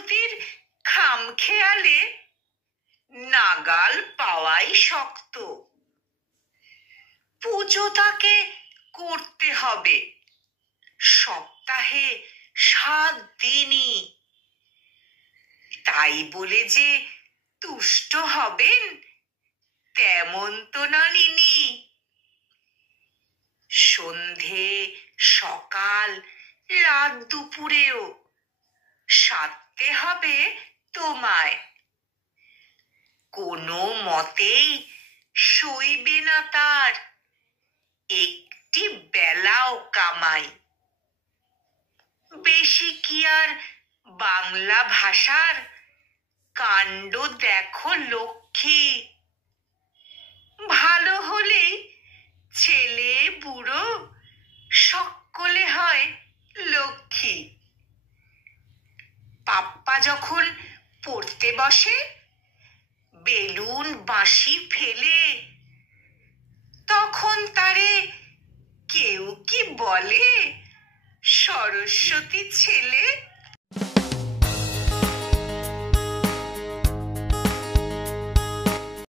সরস্বতীর খামখেয়ালে নাগাল পাওয়াই শক্ত। পুজো তাকে করতে হবে সপ্তাহে 7 দিনই। তাই বলে যে তুষ্ট হবেন তেমন তো না নিনি। সন্ধে সকাল রাত দুপুরেও সাধতে হবে তোমায়। কোনো মতেই সইবে না তার একটি বেলাও কামাই। বেশি কি আর বাংলা ভাষার কাণ্ড দেখো লক্ষ্মী। ভালো হলেই ছেলে বুড়ো সকলে হয় লক্ষ্মী। পাপ্পা যখন পড়তে বসে বেলুন বাঁশি ফেলে, তখন তারে কেউ কি বলে সরস্বতী ছেলে?